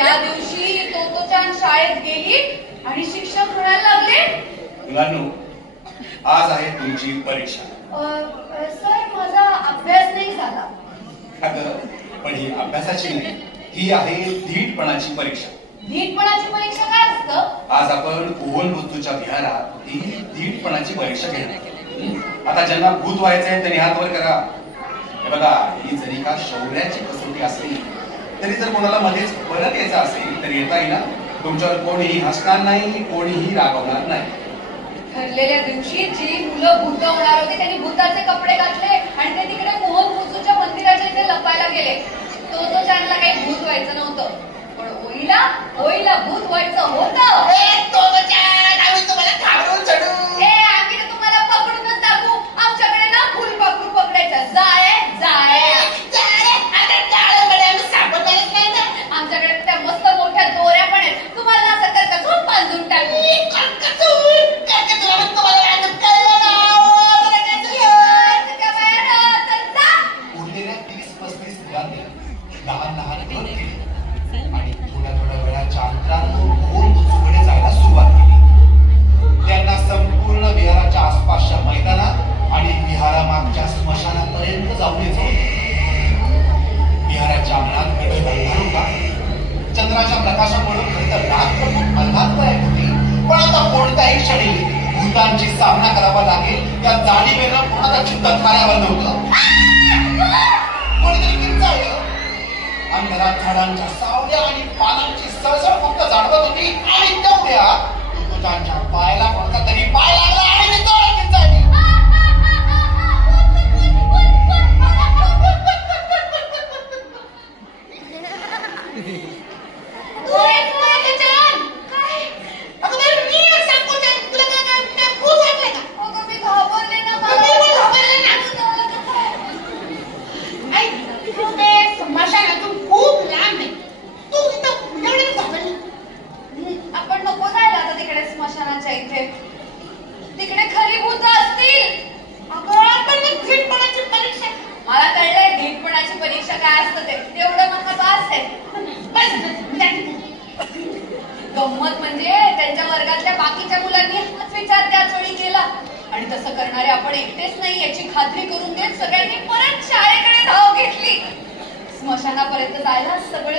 त्या दिवशी तोतोचान शाळेत गेली आणि शिक्षक म्हणायला लागले, मुलांनो, आज आहे तुमची परीक्षा. सर माझा अभ्यास नाही झाला. अगं, पण ही अभ्यासाची नाही, ही आहे धीटपणाची परीक्षा. धीटपणाची परीक्षा काय असतं? आज आपण ओव्हन बुद्धूच्या विहारात ही धीटपणाची परीक्षा घेणार. आता ज्यांना भूत व्हायचंय त्यांनी हात वर करा. हे बघा, ही जरी का शौर्याची कसोटी असली तरी जर कोणाला मध्येच परत यायचं असेल तर येता येईल. तुमच्यावर कोणीही हसणार नाही, कोणीही रागवणार नाही. ठरलेल्या दिवशी जी मुलं भूत होणार होती त्यांनी भूताचे कपडे घातले आणि ते तिकडे मोहन बुद्धूच्या मंदिराच्या इथे लपायला गेले. तोतोचानला काही भूत व्हायचं नव्हतं, पण ओईला भूत व्हायचं होतं. आम्ही तुम्हाला पकडूनच टाकू. आमच्याकडे ना फुलपाखरू पकडायच्या जाळे आमच्याकडे त्या मस्त मोठ्या दोऱ्या पण आहेत. तुम्हाला असं करता बांधून टाकू. उरलेल्या 30-35 मुलांनी लहान लहान घर केले आणि थोड्या वेळाच्या अंतरानं ओव्हन बुद्धूकडे जायला सुरुवात केली. त्यांना संपूर्ण विहाराच्या आसपासच्या मैदानात आणि विहारामागच्या स्मशानापर्यंत जाऊन यायचं होतं. विहाराच्या अंगणात वेगळी अंधार होता. चंद्राच्या प्रकाशामुळे खरं रात्र खूप आल्हाददायक होती, पण आता कोणत्याही क्षणी भूतांची सामना करावा लागेल या जाणीवेनं कोणाला चित्त खाण्यावर नव्हतं. कोणीतरी किंचाळलं. अंधारात झाडांच्या सावल्या आणि पानांची सळसळ फक्त जाणवत होती आणि तेवढ्यात तोतोचानच्या पायाला कोणता तरी पाय लागला आणि मी जोरात किंचाळली. आपण नको जायला आता तिकडे स्मशानाच्या इथे. तिकडे खरी भूत असतील. मला कळलंय धीटपणाची परीक्षा काय असतं ते. तेवढं मला बास आहे. गंमत म्हणजे त्यांच्या वर्गातल्या बाकीच्या मुलांनी हाच विचार त्याच वेळी केला आणि तसं करणारे आपण एकटेच नाही याची खात्री करून देत सगळ्यांनी परत शाळेकडे धाव घेतली. स्मशानापर्यंत जायला सगळे